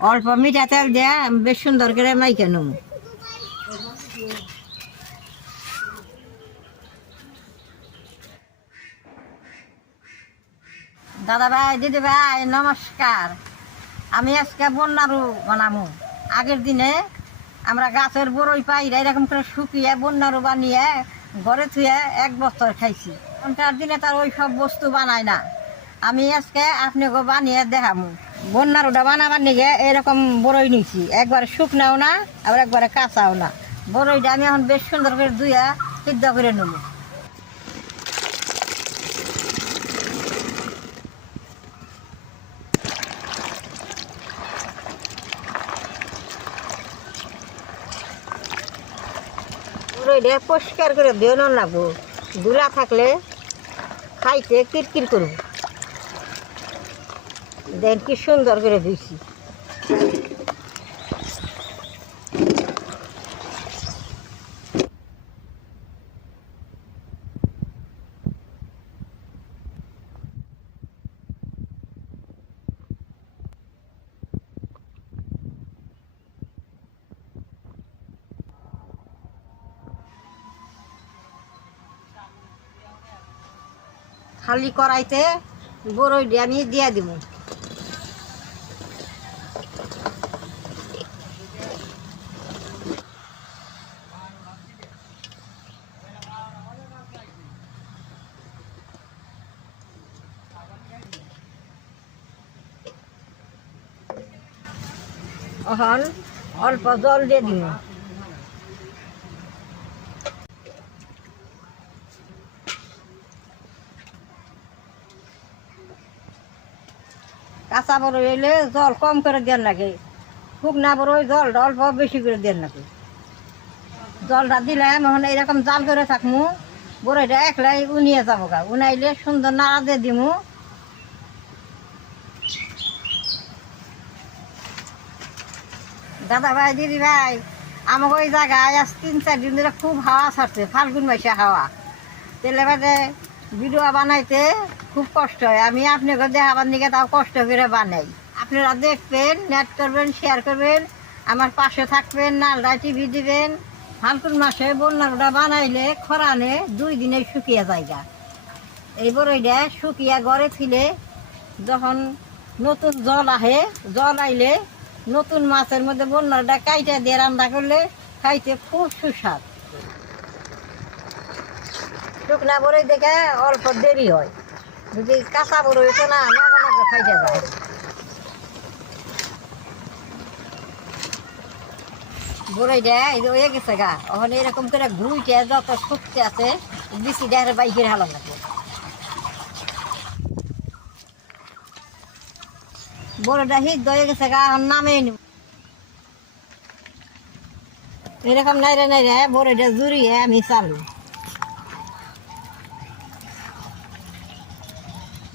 অল্প মিঠা তেল দিয়ে বেশ সুন্দর করে মাইকে নেব দাদা ভাই, দিদি ভাই, নমস্কার। আমি আজকে বন্যারু বানাবো আগের দিনে আমরা গাছের বড়ই পাই, এরকম করে শুকিয়ে বন্যারু বানিয়ে ঘরে থুয়ে এক বছর খাইছি। এখনকার দিনে তার ওই সব বস্তু বানায় না। আমি আজকে আপনাকে বানিয়ে দেখাবো বন্যারুটা বানাবার নিয়ে এরকম বড়ই নিছি একবারে শুকনাও না, আবার একবারে কাঁচাও না। বড়ইটা আমি এখন বেশ সুন্দর করে ধুয়ে সিদ্ধ করে নেব। পরিষ্কার করে দিও না লাগবো। দুলা থাকলে খাইতে কিরকির করব। দেন কি সুন্দর করে দিয়েছি খালি কড়াইতে বড়ই আমি দিয়ে দিব এখন অল্প জল দিয়ে দিব কাঁচা বড়ই হইলে জল কম করে দেন লাগে শুকনা বড়ই জল অল্প বেশি করে দেন লাগে জলটা দিলে এখন এরকম জাল করে থাকমু। বড়ইটা একলাই উনিয়ে যাব গা। উনাইলে সুন্দর নাড়া দিয়ে দিমু। দাদা ভাই, দিদি ভাই, আমাকে ওই জায়গায় আজ তিন চার দিন ধরে খুব হাওয়া ছাড়ছে, ফাল্গুন মাসে হাওয়া। তেলে বাদে ভিডিও বানাইতে খুব কষ্ট হয়। আমি আপনাকে দেখাবার দিকে তাও কষ্ট করে বানাই। আপনারা দেখবেন নেট করবেন শেয়ার করবেন, আমার পাশে থাকবেন নালডা টিভি দিবেন। ফাল্গুন মাসে বন্যাটা বানাইলে খরানে দুই দিনে শুকিয়ে জায়গা এই বড়ইটা শুকিয়ে গড়ে ফিলে যখন নতুন জল আহে, জল আইলে নতুন মাছের মধ্যে বন্যাটা কাইটা দিয়ে রান্না করলে খাইতে খুব সুস্বাদ। শুকনা বড়ই দেখে অল্প দেরি হয়। যদি কাঁচা বড়ই তো না খাইতে যায় বড়ইটা এই যে হয়ে গেছে গা। ওখানে এরকম করে ঘুইটে যত শুকতে আছে, বেশি দেহের বাইকের হালা লাগে বড়টা হিট দয়ে গেছে, গা নামেই নামে নিব। এরকম নাইরে নাইরে বড়টা জুড়িয়ে আমি চালু।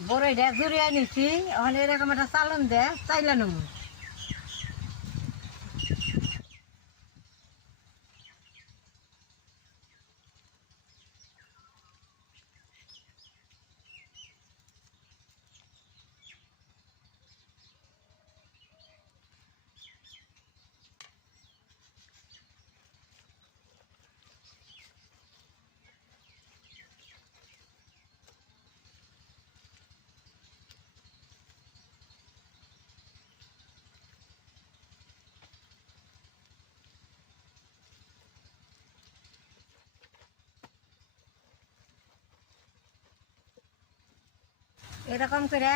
বড়ইটা জুড়িয়ে নিছি, এখন এরকম একটা চালন দে, চাইলে নেব এরকম করে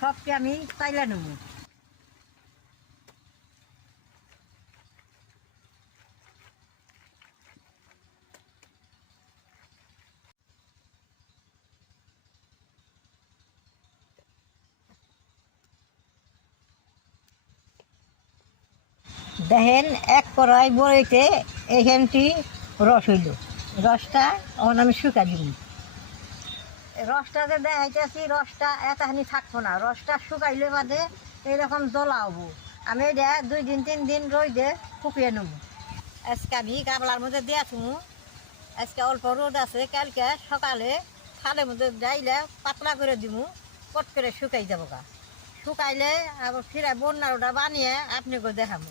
সবকে আমি চাইলে নেব। দেখেন, এক কড়াই বড়ইতে এখানটি রস হইল। রসটা এখন আমি শুকা দিব। রসটা যে দেখাইতেছি, রসটা এতখানি থাকব না। রসটা শুকাইলে বাদে এইরকম জ্বলা হব। আমি এটা দুই দিন, তিন দিন রই দে শুকিয়ে নেব। আজকে আমি গাবলার মধ্যে দিয়ে থুমু। আজকে অল্প রোদ আছে, কালকে সকালে খালের মধ্যে যাইলে পাতলা করে দিমু, পট করে শুকাই যাব গা শুকাইলে আবার ফিরে বন্যার ওটা বানিয়ে আপনাকে দেখাবো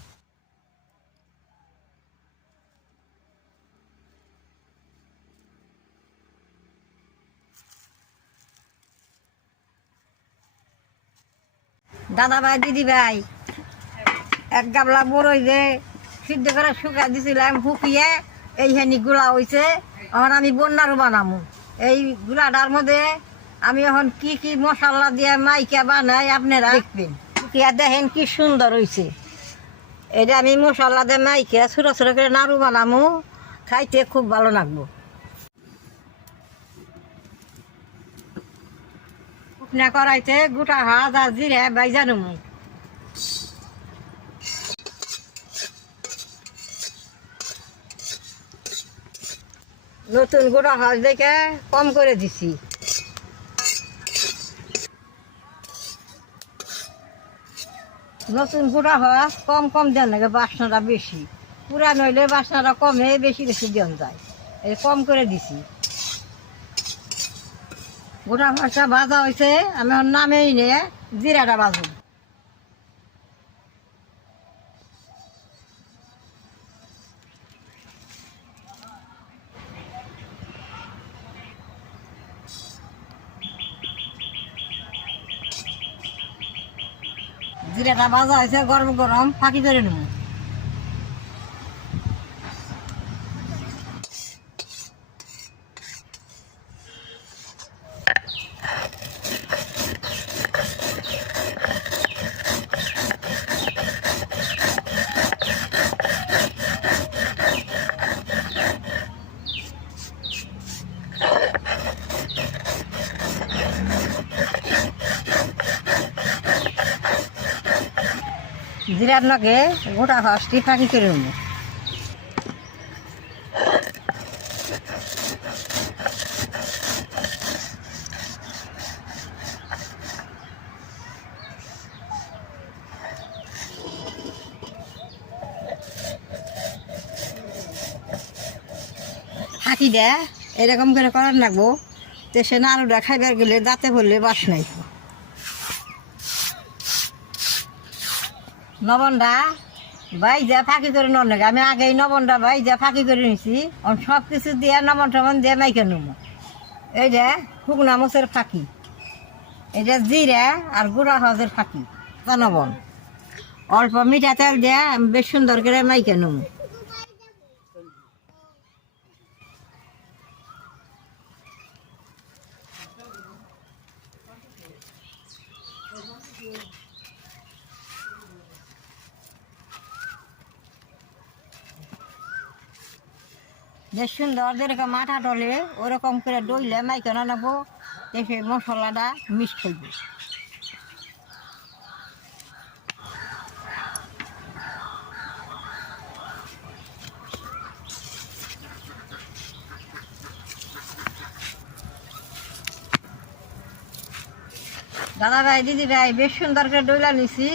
দাদা ভাই দিদি ভাই এক গাবলা বড়ই যে সিদ্ধ করে শুকাই দিছিলাম, শুকিয়ে এইখানি গুলা হয়েছে এখন আমি বন্যারও বানামু। এই গুলাটার মধ্যে আমি এখন কি কি মশলা দিয়ে মাইকা বানাই আপনারা দেখবেন। শুকিয়া দেখেন কি সুন্দর হয়েছে এটা আমি মশলা দিয়ে মাইকা ছোটো ছোটো করে নাড়ু বানামু। খাইতে খুব ভালো লাগবো। শুকনা করাইতে গোটা হাত আর জিরে বাইজা নেব নতুন গোটা হাঁস দেখে কম করে দিছি। নতুন গোটা হাঁস কম কম দেন লাগে, বাসনাটা বেশি। পুরা নইলে বাসনাটা কমে বেশি বেশি দেন যায়। এই কম করে দিছি। গোটা হাঁসটা ভাজা হয়েছে আমি ওর নামেই নিয়ে জিরাটা ভাজব জিরাটা ভাজা হয়েছে গরম গরম, ফাঁকি করে নেব। জিরার লগে গোটা হাঁসটি ফাঁকি করে নেব। ফাঁকি দেয় এরকম করে করার লাগবো। তো সে নাড়ুটা খাইবার গেলে দাঁতে পড়লে বাস নাই। নবনটা ভাই যা ফাঁকি করে নন আমি আগেই নবনরা ভাই যা ফাঁকি করে নিছি সব কিছু দিয়ে নবন টবন দিয়ে মাইকে নেব। এই যে শুকনা মোচের ফাঁকি। এটা জিরা আর গুড়া হজের ফাঁকি। নবন, অল্প মিঠা তেল দিয়ে বেশ সুন্দর করে মাইকে নেব। বেশ সুন্দর যেরকম মাথা ডলে ওরকম করে ডইলে মাইকে না নেব দেখে মশলাটা মিক্স করবে দাদা ভাই, দিদি ভাই, বেশ সুন্দর করে ডইলা নিছি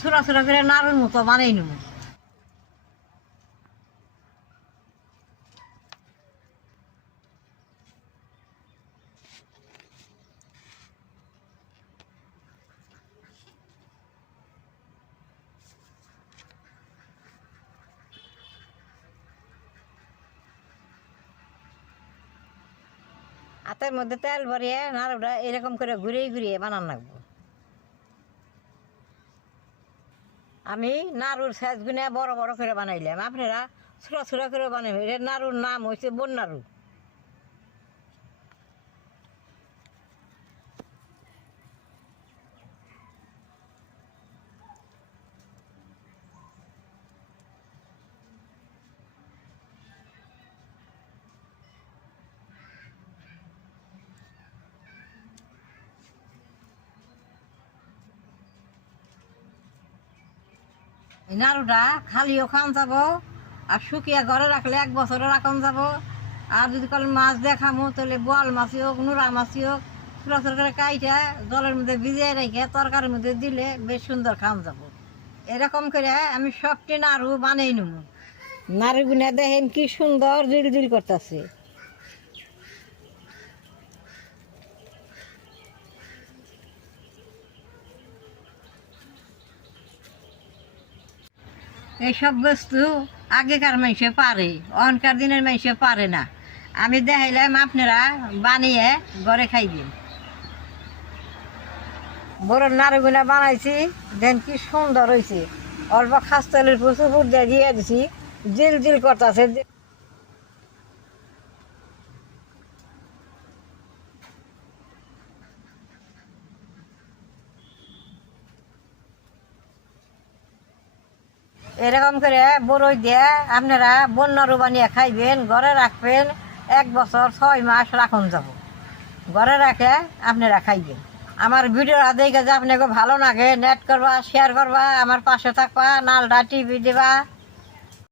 ছোটা ছোটা করে নাড়ুর মতো বানাই নেব। হাতের মধ্যে তেল ভরিয়ে নাড়ুটা এরকম করে ঘুরিয়ে ঘুরিয়ে বানান লাগবো। আমি নাড়ুর সাইজ গুনে বড় বড় করে বানাইলাম। আপনারা ছোট ছোট করে বানাবেন এটা নাড়ুর নাম হয়েছে বন নাড়ুটা খালিও খান যাব, আর শুকিয়ে ঘরে রাখলে এক বছরও রাখন যাব। আর যদি কল মাছ দেখামো, তাহলে বোয়াল মাছই হোক নোরা মাছই হোক ছোটো ছোটো করে কাইটা জলের মধ্যে ভিজিয়ে রেখে তরকারির মধ্যে দিলে বেশ সুন্দর খান যাব। এরকম করে আমি সবটি নাড়ু বানিয়ে নেব নাড়ু গুনে দেখেন কি সুন্দর জুড়ি জুড়ি করতেছে। এইসব বস্তু আগেকার মানুষে পারে অনকার দিনের মানুষে পারে না। আমি দেখাইলাম আপনারা বানিয়ে ঘরে খাইবেন। বড় নাড়ুগুলা বানাইছি, দেন কি সুন্দর হয়েছে অল্প খাস্তালের প্রচুর দিয়ে দিয়ে দিছি, জিল জিল করতেছে। এরকম করে বরই দিয়ে আপনারা বন্য রুবানিয়ে খাইবেন, ঘরে রাখবেন, এক বছর ছয় মাস রাখুন যাব। ঘরে রাখে আপনারা খাইবেন। আমার ভিডিও দেখে যে আপনাকে ভালো লাগে নেট করবা শেয়ার করবা, আমার পাশে থাকবা নালটা টিভি দিবা।